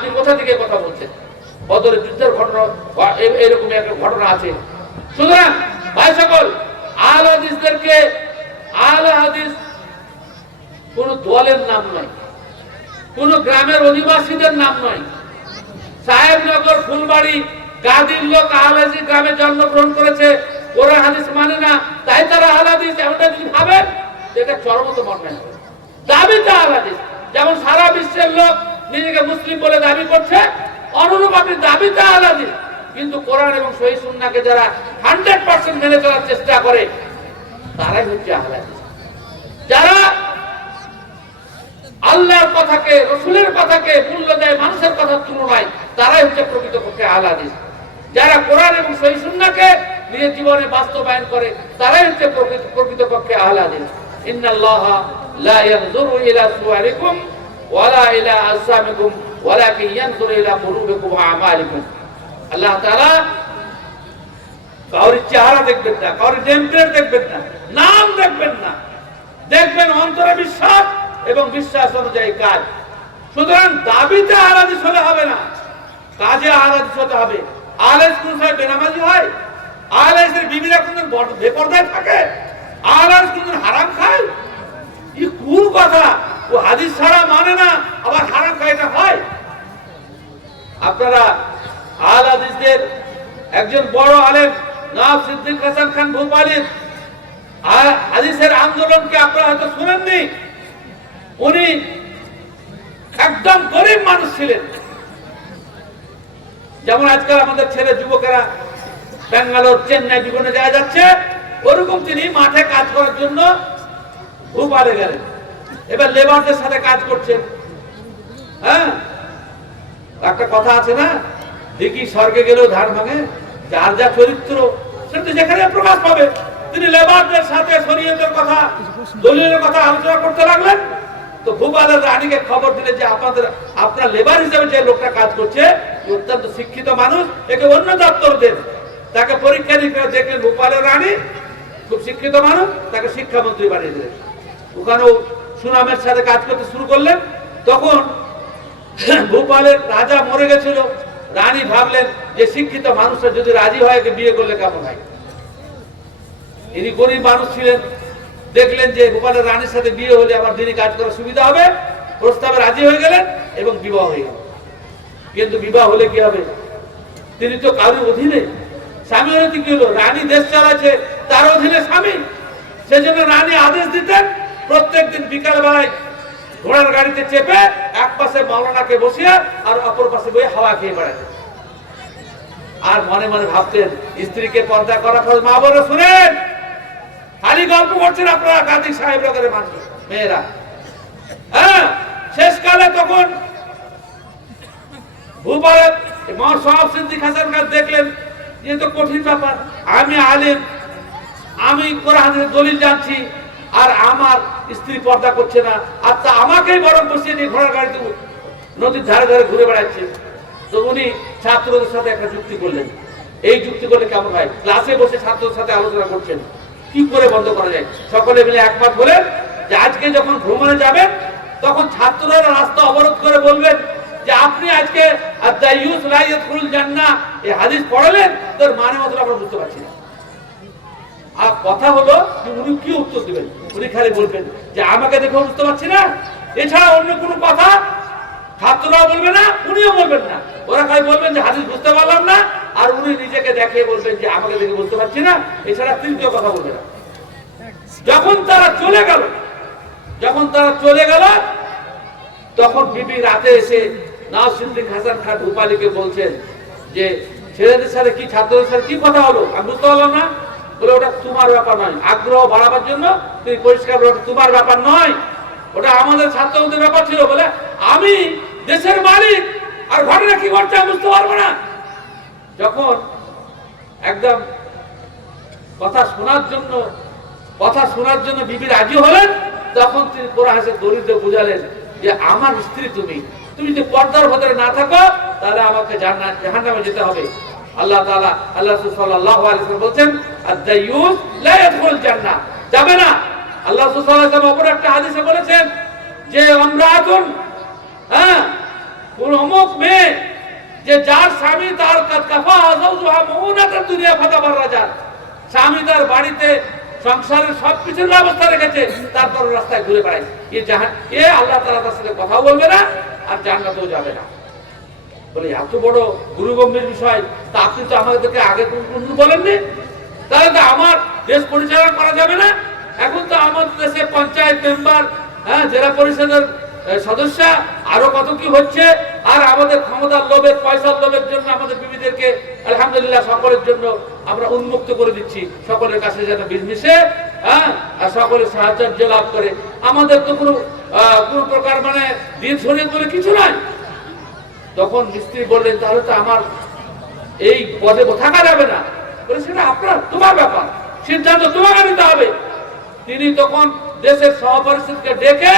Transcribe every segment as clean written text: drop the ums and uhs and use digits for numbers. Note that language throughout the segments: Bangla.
আপনি কোথা থেকে কথা বলছেন? বদরের যুদ্ধের ঘটনা এরকম একটা ঘটনা আছে। সুতরাং ভাই সকল, আহলে হাদিসদেরকে, আহলে হাদিস কোন দলের নাম নয়, কোন গ্রামের অধিবাসীদের নাম নয়। সাহেবনগর, ফুলবাড়ি, গাদির লোক আহলে হাদিস গ্রামে জন্মগ্রহণ করেছে, ওরা হাদিস মানে না, তাই তারা আহলে হাদিস, এমনটা যদি ভাবেন এটা চরমতম অন্যায় হবে। দাবিতে আহলে হাদিস, যেমন সারা বিশ্বের লোক নিজেকে মুসলিম বলে দাবি করছে, অনুরূপ আপনি দাবিতে আহলে হাদিস, কিন্তু কোরআন এবং সহিহ সুন্নাহকে যারা 100% মেনে চলার চেষ্টা করে তারাই হচ্ছে আহলে হাদিস। যারা আল্লাহর কথাকে, রাসূলের কথাকে মূল্য দেয় মানুষের কথার তুলনায়, তারাই হচ্ছে প্রকৃতপক্ষে আহলে হাদিস। যারা কোরআন এবং সহিহ সুন্নাহকে নিজের জীবনে বাস্তবায়ন করে তারাই হচ্ছে প্রকৃতপক্ষে আহলে হাদিস। ইন্নাল্লাহা লা ইয়ানজুরু ইলা সুওয়ারিকুম ওয়ালা ইলা আজসামিকুম ওয়ালাকিন ইয়ানজুরু ইলা কুলুবিকুম ওয়া আমালিকুম। আল্লাহ তাআলা কারোর চেহারা দেখবেন না, কারোর নেমপ্লেট দেখবেন না, নাম দেখবেন না, দেখবেন অন্তরে বিশ্বাস এবং বিশ্বাস অনুযায়ী কাজ। সুতরাং দাবিতে আহলে হাদিস হলে হবে না, কাজে আহলে হাদিস হতে হবে। আহলে হাদিস কোন সময় বেনামাজি হয়? আহলে হাদিসের বিবিরা কোনদিন বেপরদায় থাকে? আহলে হাদিস কোনদিন হারাম খায়? এই কোন কথা? ও হাদিস ছাড়া মানে না, আবার হারাম খায়, এটা হয়? আপনারা আহলে হাদিসদের একজন বড় আলেম নওয়াব সিদ্দিক হাসান খান ভূপালীর হাদিসের আন্দোলনকে আপনারা হয়তো শুনেননি। উনি একদম গরিব মানুষ ছিলেন, যেমন আজকাল আমাদের ছেলে যুবকেরা ব্যাঙ্গালোর, চেন্নাই, বিভিন্ন জায়গায় যাচ্ছে, ওরকম তিনি মাঠে কাজ করার জন্য ভূপালে গেলেন। এবার লেবারদের সাথে কাজ করছেন। হ্যাঁ, একটা কথা আছে না, দেখি স্বর্গে গেলেও ধার ভাঙে, যার যা চরিত্র সেটা যেখানে প্রকাশ পাবে। তিনি লেবারদের সাথে শরীয়তের কথা, দলিলের কথা আলোচনা করতে লাগলেন। তো ভূপালের রানীকে খবর দিলে যে আপনার লেবার হিসেবে যে লোকটা কাজ করছে অত্যন্ত শিক্ষিত মানুষ, একে অন্য দপ্তর দেন। তাকে পরীক্ষা নিরীক্ষা দেখলেন ভূপালের রানী খুব শিক্ষিত মানুষ, তাকে শিক্ষামন্ত্রী বানিয়ে দিলেন। ওখানেও সুনামের সাথে কাজ করতে শুরু করলেন। তখন ভূপালের রাজা মরে গেছিল, রানী ভাবলেন যে শিক্ষিত মানুষরা যদি রাজি হয় একে বিয়ে করলে কেমন হয়। ইনি গরিব মানুষ ছিলেন, দেখলেন যে ভূপালের রানীর সাথে বিয়ে হলে আমার দিনে কাজ করার সুবিধা হবে, প্রস্তাবে রাজি হয়ে গেলেন এবং বিবাহ হয়ে গেল। কিন্তু বিবাহ হলে কি হবে? তিনি তো কারোর অধীনে, স্বামী হলে কি হলো? রানী দেশ চালাচ্ছে, তার অধীনে স্বামী। সেজন্য রানী আদেশ দিতেন প্রত্যেকদিন বিকাল বেলায় ঘোড়ার গাড়িতে চেপে এক পাশে মাওলানাকে বসিয়ে আর অপর পাশে বসে হাওয়া খেয়ে বেড়াতেন। আর মনে মনে ভাবতেন স্ত্রীকে পর্দা করা ফরজ। মা বোনেরা শুনেন, খালি গল্প করছেন আপনারা, গাজী সাহেব রকমের মানুষ মেয়েরা। হ্যাঁ, শেষকালে তখন ভূপালের নওয়াব সিদ্দিক হাসান খান দেখলেন যে তো কঠিন ব্যাপার, আমি আলেম, আমি কোরআন হাদিসের দলিল জানছি, আর আমার স্ত্রী পর্দা করছে না, আর তা আমাকেই বরং বসিয়ে নিয়ে ঘোড়ার গাড়িতে নদীর ধারে ধারে ঘুরে বেড়াচ্ছে। তো উনি ছাত্রদের সাথে একটা যুক্তি করলেন। এই যুক্তি করলে কেমন হয়? ক্লাসে বসে ছাত্রদের সাথে আলোচনা করছেন, কি করে বন্ধ করা যায়। সকলে মিলে একমত বলেন যে আজকে যখন ভ্রমণে যাবেন তখন ছাত্ররা রাস্তা অবরোধ করে বলবেন যে আপনি আজকে আদ-দাইয়ুস লা ইয়াদখুলুল জান্নাহ এই হাদিস পড়ালেন, তোর মানে মতো আমরা বুঝতে পারছি না। আর কথা হলো উনি কি উত্তর দিবেন? উনি খালি বলবেন যে আমাকে দেখে বুঝতে পারছি না, এছাড়া অন্য কোনো কথা ছাত্ররাও বলবে না, উনিও বলবেন না। ওরা খালি বলবেন যে হাদিস বুঝতে পারলাম না, আর উনি নিজেকে দেখে বলবেন যে আমাকে দেখে বুঝতে পারছি না, এছাড়া তৃতীয় কথা বলবে না। যখন তারা চলে গেল তখন বিবি রাতে এসে নওয়াব সিদ্দিক হাসান খান ভূপালীকে বলছেন যে ছেলেদের সাথে কি, ছাত্রদের সাথে কি কথা হলো, আমি বুঝতে পারলাম না। বলে ওটা তোমার ব্যাপার নয়, আগ্রহ বাড়াবার জন্য তুমি পরিষ্কার বলো, তোমার ব্যাপার নয়, ওটা আমাদের ছাত্রদের ব্যাপার ছিল। বলে আমি দেশের মালিক, আর ঘটনা কি ঘটছে আমি বুঝতে পারবো না। যখন একদম কথা শোনার জন্য বিবি রাজি হলেন, তখন তিনি কোরআন হাদিসের দলিল দিয়ে বুঝালেন যে আমার স্ত্রী তুমি যদি পর্দার ভেতরে না থাকো তাহলে আমাকে জাহান্নামে যেতে হবে। আল্লাহ তাআলা, আল্লাহ রাসূল সাল্লাল্লাহু আলাইহি ওয়াসাল্লাম বলেন আদ-দাইয়ুস লা ইয়াদখুলুল জান্নাহ, যাবে না। আল্লাহ রাসূল সাল্লাল্লাহু আলাইহি ওয়াসাল্লাম অপর একটা হাদিসে বলেছেন যে আমরাতুন কোন অমুক মেয়ে যে যার স্বামী তার কাফা হাজাউজুহা মুনাতার দুনিয়া ফাতাবার রাজা, স্বামী তার বাড়িতে সংসারের সবকিছুর ব্যবস্থা রেখেছে, তারপর রাস্তায় ঘুরে বেড়ায়, এ আল্লাহ তাআলা তার সাথে কথাও বলবে না আর জান্নাতেও যাবে না। বলে এত বড় গুরুগম্ভীর বিষয়, তা আপনি তো আমাদেরকে আগে কোনদিন বলেননি, তাহলে তো আমার দেশ পরিচালনা করা যাবে না। এখন তো আমাদের দেশে পঞ্চায়েত মেম্বার, জেলা পরিষদের সদস্য, আরো কত কি হচ্ছে, আর আমাদের ক্ষমতার লোভের পয়সার লোভের জন্য আমাদের বিবিদেরকে আলহামদুলিল্লাহ সকলের জন্য আমরা উন্মুক্ত করে দিচ্ছি, সকলের কাছে যেন মিশে আর সকলের সাহায্য লাভ করে। আমাদের তো কোনো প্রকার মানে দিন শরীর বলে কিছু নাই। তখন মিস্ত্রি বললেন তাহলে তো আমার এই পদে থাকা যাবে না। বলে সেটা আপনার তোমার ব্যাপার, সিদ্ধান্ত তোমাকে নিতে হবে। তিনি তখন দেশের সভাপরিষদকে ডেকে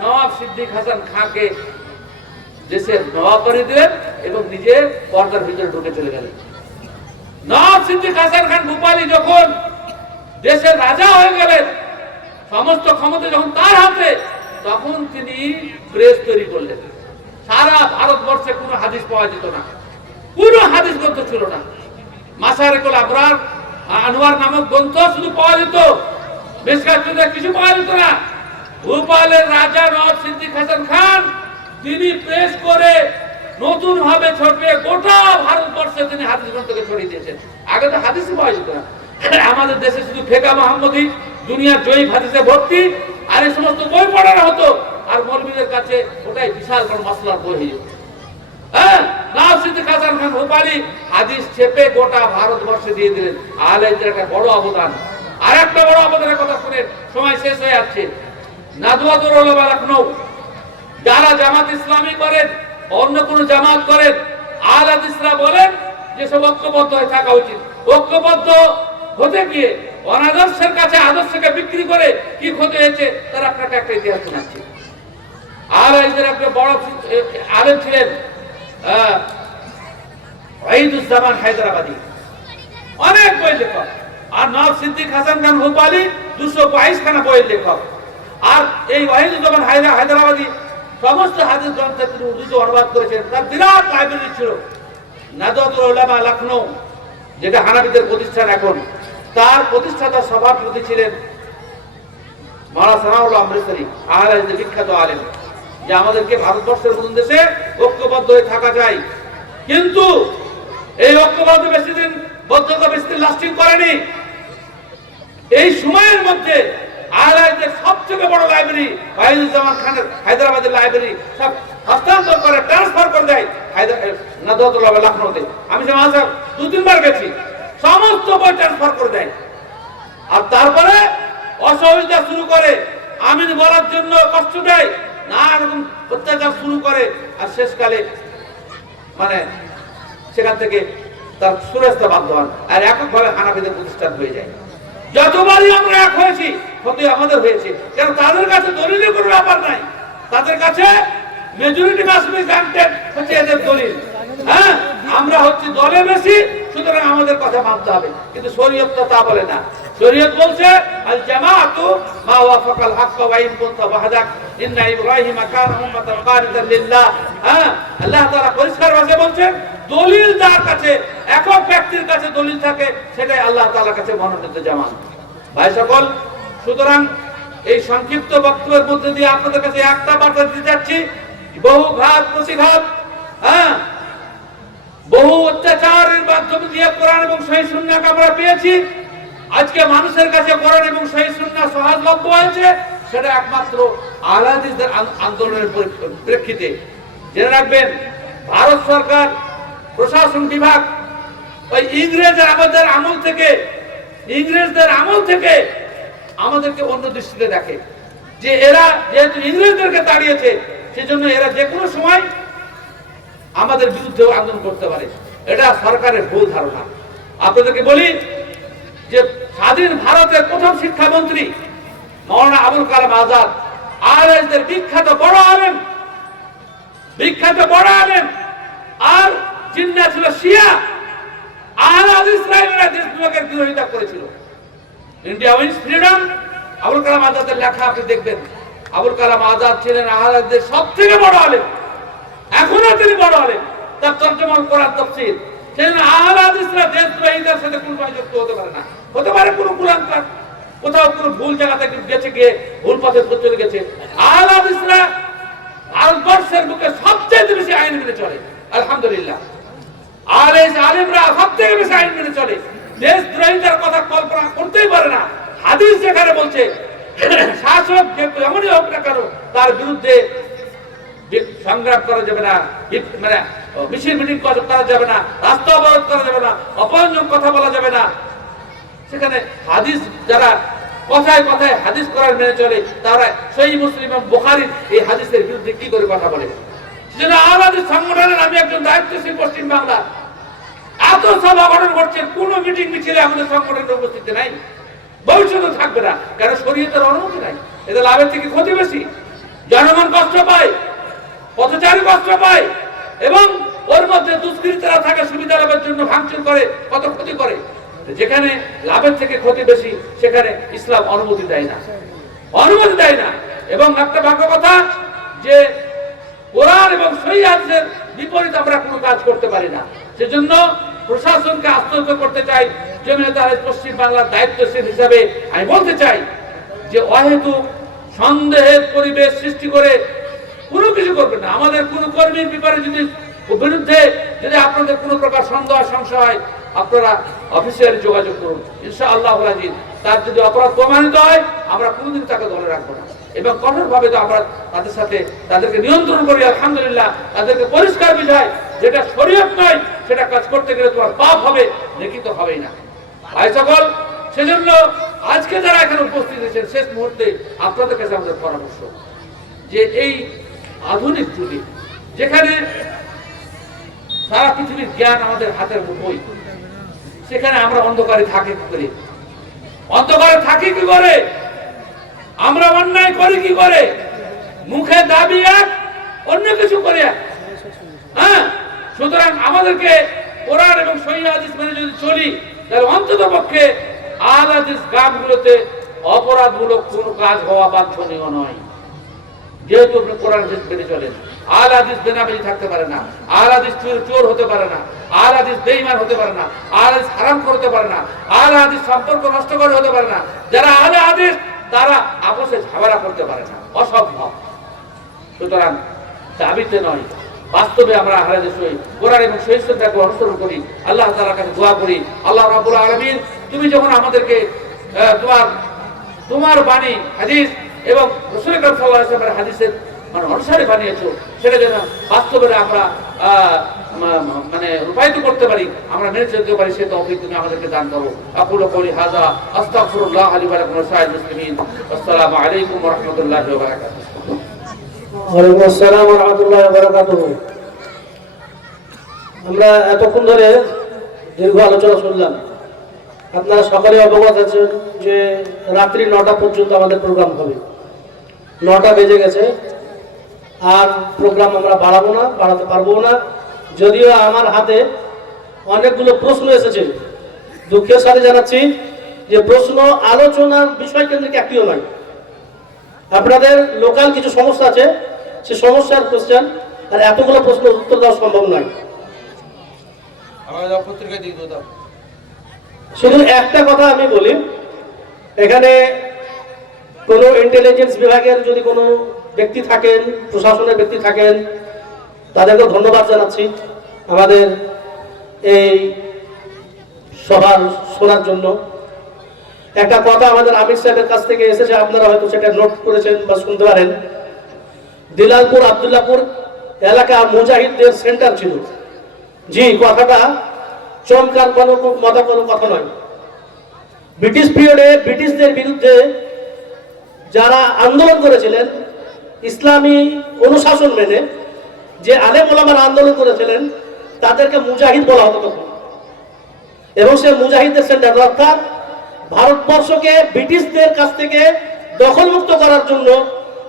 নওয়াব সিদ্দিক হাসান খাঁকে দেশের নওয়াব বানিয়ে দিলেন এবং নিজে পর্দার ভিতরে ঢুকে চলে গেলেন। নওয়াব সিদ্দিক হাসান খান ভূপালী যখন দেশের রাজা হয়ে গেলেন, সমস্ত ক্ষমতা যখন তার হাতে, তখন তিনি প্রেস তৈরি করলেন। সারা ভারতবর্ষে কোনো হাদিস পাওয়া যেত না, কোনো হাদিস গ্রন্থ ছিল না। মাসারিকুল আবরার আনোয়ার নামক গ্রন্থ শুধু পাওয়া যেত, বেশকার কিছু পাওয়া যেত না। ভোপালের রাজা নওয়াব সিদ্দিক হাসান খান তিনি প্রেস করে নতুন ভাবে ছড়িয়ে গোটা ভারতবর্ষে তিনি হাদিস গ্রন্থকে ছড়িয়ে দিয়েছেন। আগে তো হাদিসই পাওয়া যেত না। আমাদের দেশে শুধু ফেকা মোহাম্মদী, দুনিয়ার জয়ী হাদিসে ভর্তি, আর এই সমস্ত বই পড়ানো হতো, আর মৌলবীদের কাছে ওটাই বিশাল বড় মাসলার বই হয়ে যেত। নওয়াব সিদ্দিক হাসান খান ভোপালী হাদিস ছেপে গোটা ভারতবর্ষে দিয়ে দিলেন। আলেমদের একটা বড় অবদান। আর একটা বড় অবদানের কথা শুনে সময় শেষ হয়ে যাচ্ছে। নাদওয়াতুল উলামা লখনউ, যারা জামাত ইসলামী করেন, অন্য কোন জামাত করেন, আল হাদিসরা বলেন যে সব ঐক্যবদ্ধ হয়ে থাকা উচিত। ঐক্যবদ্ধ হতে গিয়ে অনাদর্শের কাছে আদর্শকে বিক্রি করে কি ক্ষতি হয়েছে তার আপনাকে একটা ইতিহাস শোনাচ্ছি। আর এদের একটা বড় আলেম ছিলেন ওয়াহিদুজ্জামান হায়দ্রাবাদী, অনেক বই লেখক। আর নওয়াব সিদ্দিক হাসান খান ভোপালী 222 খানা বইয়ের লেখক। আর এই ওয়াহিদুজ্জামান হায়দ্রাবাদী সমস্ত হাদিস গ্রন্থ তিনি উর্দুতে অনুবাদ করেছেন। তার বিরাট লাইব্রেরি ছিল। নাদওয়াতুল উলামা লখনউ, যেটা হানাফিদের প্রতিষ্ঠান এখন, তার প্রতিষ্ঠাতা সভাপতি ছিলেন মাওলানা সানাউল্লাহ আমৃতসরী, আহলে হাদিসের বিখ্যাত আলেম, যে আমাদেরকে ভারতবর্ষের মতন দেশে ঐক্যবদ্ধ হয়ে থাকা যায়। কিন্তু এই ঐক্যবদ্ধ বেশি দিন লাস্টিং করেনি। এই সময়ের মধ্যে আহলে হাদিসের সবথেকে বড় লাইব্রেরি ওয়াহিদুজ্জামান খানের হায়দ্রাবাদের লাইব্রেরি সব হস্তান্তর করে, ট্রান্সফার করে দেয় নাদওয়াতুল উলামা লখনউতে। আমি যে মাঝে 2-3 বার গেছি, সমস্ত বই ট্রান্সফার করে দেয়। আর তারপরে অসহযোগিতা শুরু করে, আমিন বলার জন্য কষ্ট দেয়, না এরকম অত্যাচার শুরু করে। আর শেষকালে মানে সেখান থেকে তার সুরেস্তা বাধ্য হন, আর এককভাবে হানাফিদের প্রতিষ্ঠান হয়ে যায়। যতবারই আমরা এক হয়েছি ক্ষতি আমাদের হয়েছে, কারণ তাদের কাছে দলিলের কোনো ব্যাপার নাই। তাদের কাছে মেজরিটি মাস্ট বি গ্রান্টেড হচ্ছে এদের দলিল। আমরা হচ্ছে দলে বেশি, সুতরাং আমাদের কথা মানতে হবে। কিন্তু শরীয়ত তো তা বলে না। শরীয়ত বলছে আল জামাআতু মা ওয়াফাকাল হক ওয়া ইন কুনতা ওয়াহদাক ইন্না ইব্রাহিমা কানা উম্মাতান কানিতান লিল্লাহ। আল্লাহ তাআলা পরিষ্কার ভাষায় বলছেন, দলিল যার কাছে, একক ব্যক্তির কাছে দলিল থাকে, সেটাই আল্লাহ তাআলার কাছে মনোনীত জামাত। ভাই সকল, সুতরাং এই সংক্ষিপ্ত বক্তব্যের মধ্যে দিয়ে আপনাদের কাছে একটা বার্তা দিতে যাচ্ছি, বহু ঘাত প্রতিঘাত, বহু অত্যাচারের মাধ্যমে দিয়ে কোরআন এবং সহিহ সুন্নাহকে আমরা পেয়েছি। আজকে মানুষের কাছে কোরআন এবং সহিহ সুন্নাহ সহজলভ্য হয়েছে, সেটা একমাত্র আহলে হাদিসদের আন্দোলনের প্রেক্ষিতে। জেনে রাখবেন, ভারত সরকার প্রশাসন বিভাগ ওই ইংরেজদের আমল থেকে আমাদেরকে অন্য দৃষ্টিতে দেখে, যে এরা যেহেতু ইংরেজদেরকে তাড়িয়েছে, সেজন্য এরা যে কোনো সময় আমাদের বিরুদ্ধে আন্দোলন করতে পারে। এটা সরকারের ভুল ধারণা। আপনাদেরকে বলি যে স্বাধীন ভারতের প্রথম শিক্ষামন্ত্রী মাওলানা আবুল কালাম আজাদ, আহলে হাদিসদের বিখ্যাত বড় আলেম, আর জিন্নাহ ছিল শিয়া। আহলে হাদিসরা দেশ বিভাগের বিরোধিতা করেছিল। India wins freedom, Abul Kalam আজাদের লেখা আপনি দেখবেন। আবুল কালাম আজাদ ছিলেন আহলে হাদিসদের সবথেকে বড় আলেম। এখন এখনো তিনি বড় আলেম, তার তর্জমাল কোরআন তাফসীর। সেজন্য আহলে হাদিসরা দেশদ্রোহীদের সাথে কোনোভাবে যুক্ত হতে পারে না। হতে পারে কোনো কুলাঙ্কার কোথাও কোনো ভুল জায়গা থেকে গেছে, গিয়ে ভুল পথে চলে গেছে। আহলে হাদিসরা ভারতবর্ষের বুকে সবচেয়ে বেশি আইন মেনে চলে, আলহামদুলিল্লাহ। আলেমরা সবথেকে বেশি আইন মেনে চলে। দেশদ্রোহীদের কথা কল্পনা করতেই পারে না। হাদিস যেখানে বলছে শাসক এমনই হোক না কেন, তার বিরুদ্ধে সংগ্রাম করা যাবে না, মানে মিছিল মিটিং করা যাবে না, রাস্তা অবরোধ করা যাবে না, অপমানজনক কথা বলা যাবে না। সেখানে হাদিস যারা কথায় কথায় হাদিস কোরআন মেনে চলে, তারা সহিহ মুসলিম এবং বুখারীর এই হাদিসের বিরুদ্ধে কি করে কথা বলে? সেজন্য আমাদের সংগঠনের আমি একজন দায়িত্বশীল পশ্চিম বাংলা, এত সভা গঠন করছেন, কোন মিটিং মিছিলে আমাদের সংগঠনের উপস্থিতি নাই, ভবিষ্যতে থাকবে না। কারণ শরীয়তের অনুমতি নাই। এতে লাভের থেকে ক্ষতি বেশি। জনগণ কষ্ট পায়, পথচারী কষ্ট পায়, এবং ওর মধ্যে দুষ্কৃতীরা থাকে সুবিধা লাভের জন্য ভাঙচুর করে, কত ক্ষতি করে। যেখানে লাভের থেকে ক্ষতি বেশি, সেখানে ইসলাম অনুমতি দেয় না, অনুমতি দেয় না। এবং একটা ভাগ্য কথা যে কোরআন এবং সহিহ হাদিসের বিপরীত আমরা কোনো কাজ করতে পারি না। সেজন্য প্রশাসনকে আশ্বস্ত করতে চাই, জমিয়ত আহলে পশ্চিম বাংলার দায়িত্বশীল হিসাবে আমি বলতে চাই যে অহেতুক সন্দেহের পরিবেশ সৃষ্টি করে কোনো কিছু করবেন না। আমাদের কোনো কর্মীর বিরুদ্ধে যদি আপনাদের কোনো প্রকার সন্দেহ সংশয় হয়, আপনারা অফিসিয়ালি যোগাযোগ করুন। ইনশাআল্লাহুল আজিজ তার যদি অপরাধ প্রমাণিত হয়, আমরা কোনোদিন তাকে ধরে রাখবো না, এবং কঠোরভাবে তো আমরা তাদের সাথে তাদেরকে নিয়ন্ত্রণ করি। আলহামদুলিল্লাহ, তাদেরকে পরিষ্কার বিষয়, যেটা শরীয়ত নয় সেটা কাজ করতে গেলে তোমার পাপ হবে, নেকি তো হবেই না। ভাই সকল, সেজন্য আজকে যারা এখানে উপস্থিত হয়েছেন, শেষ মুহূর্তে আপনাদের কাছে আমাদের পরামর্শ যে এই আধুনিক যুগে যেখানে সারা পৃথিবীর জ্ঞান আমাদের হাতের মুঠোয়, সেখানে আমরা অন্ধকারে থাকি কি করে? অন্ধকারে থাকি কি করে? আমরা অন্যায় করি কি করে? মুখে দাবি এক, অন্য কিছু করে এক। হ্যাঁ, সুতরাং আমাদেরকে কোরআন এবং সহিহ হাদিস মেনে যদি চলি, তাহলে অন্তত পক্ষে আহলে হাদিস গ্রামগুলোতে অপরাধমূলক কোনো কাজ হওয়া বাঞ্ছনীয় নয়। যেহেতু আপনি কোরআন হাদিস মেনে চলেন, আহলে হাদিস বেনামাজি থাকতে পারে না, আহলে হাদিস চোর হতে পারে না, আহলে হাদিস বেঈমান হতে পারে না, আহলে হাদিস হারাম করতে পারে না, আহলে হাদিস সম্পর্ক নষ্ট করে হতে পারে না। যারা আহলে হাদিস তারা আপোষে ঝামেলা করতে পারে না, অসম্ভব। সুতরাং দাবিতে নয়, বাস্তবে আমরা আহলে হাদিস হই, কোরআন এবং সহিহ সুন্নাহকে অনুসরণ করি, আল্লাহ তাআলার কাছে দোয়া করি। আল্লাহ রাব্বুল আলামিন, তুমি যখন আমাদেরকে তোমার বাণী হাদিস এবং রাসূল আকরাম সাল্লাল্লাহু আলাইহি ওয়াসাল্লামের হাদিসের মানে অনুসারে বানিয়েছো, সেটা যেন বাস্তবে আমরা মানে রূপায়িত করতে পারি, আমরা মেনে চলতে পারি, সে তৌফিক তুমি আমাদেরকে দান করো। আকুলু কওলি হাযা আস্তাগফিরুল্লাহ লি ওয়া লাকুম ওয়া লিসাইরিল মুসলিমিন। আসসালামু আলাইকুম ওয়া রাহমাতুল্লাহি ওয়া বারাকাতুহু। ওয়া আলাইকুম আসসালাম ওয়া রাহমাতুল্লাহি ওয়া বারাকাতুহু। আমরা এতক্ষণ ধরে দীর্ঘ আলোচনা শুনলাম। আপনারা সকালে অবগত আছেন যে রাত্রি 9টা পর্যন্ত আমাদের প্রোগ্রাম হবে। 9টা বেজে গেছে, আর প্রোগ্রাম আমরা বাড়াতে পারবো না। যদিও আমার হাতে অনেকগুলো প্রশ্ন এসেছে, দুঃখের সাথে জানাচ্ছি যে প্রশ্ন আলোচনার বিষয় কেন্দ্রিক একটিও নয়। আপনাদের লোকাল কিছু সমস্যা আছে, সে সমস্যার কোশ্চেন, আর এতগুলো প্রশ্ন উত্তর দেওয়া সম্ভব নয়। শুধু একটা কথা আমি বলি, এখানে কোনো ইন্টেলিজেন্স বিভাগের যদি কোনো ব্যক্তি থাকেন, প্রশাসনের ব্যক্তি থাকেন, তাদেরকে ধন্যবাদ জানাচ্ছি আমাদের এই সভা শোনার জন্য। একটা কথা আমাদের আমির সাহেবের কাছ থেকে এসেছে, আপনারা হয়তো সেটা নোট করেছেন বা শুনতে পারেন। দিলালপুর আব্দুল্লাহপুর এলাকা মুজাহিদদের সেন্টার ছিল। জি, কথাটা চমকার কোনো কথা নয়। ব্রিটিশ পিরিয়ডে ব্রিটিশদের বিরুদ্ধে যারা আন্দোলন করেছিলেন, ইসলামী অনুশাসন মেনে যে আলেম ওলামারা আন্দোলন করেছিলেন, তাদেরকে মুজাহিদ বলা হতো তখন। এবং সে মুজাহিদদের সেন্টার, অর্থাৎ ভারতবর্ষকে ব্রিটিশদের কাছ থেকে দখলমুক্ত করার জন্য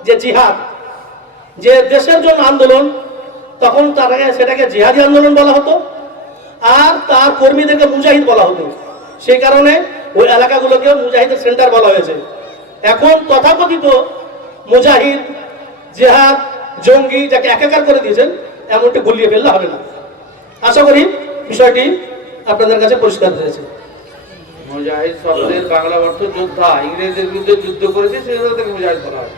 যে জিহাদ, যে দেশের জন্য আন্দোলন, তখন সেটাকে জিহাদি আন্দোলন বলা হতো, আর তার কর্মীদেরকে মুজাহিদ বলা হতো। সেই কারণে ওই এলাকাগুলোকে মুজাহিদের সেন্টার বলা হয়েছে। এখন তথাকথিত মুজাহিদ, জিহাদ, জঙ্গি, যাকে একাকার করে দিয়েছেন, এমনটি গুলিয়ে ফেললে হবে না। আশা করি বিষয়টি আপনাদের কাছে পরিষ্কার হয়েছে। মুজাহিদ শব্দের বাংলা অর্থ যোদ্ধা, ইংরেজদের বিরুদ্ধে যুদ্ধ করেছে সেজন্য তাকে মুজাহিদ বলা হয়।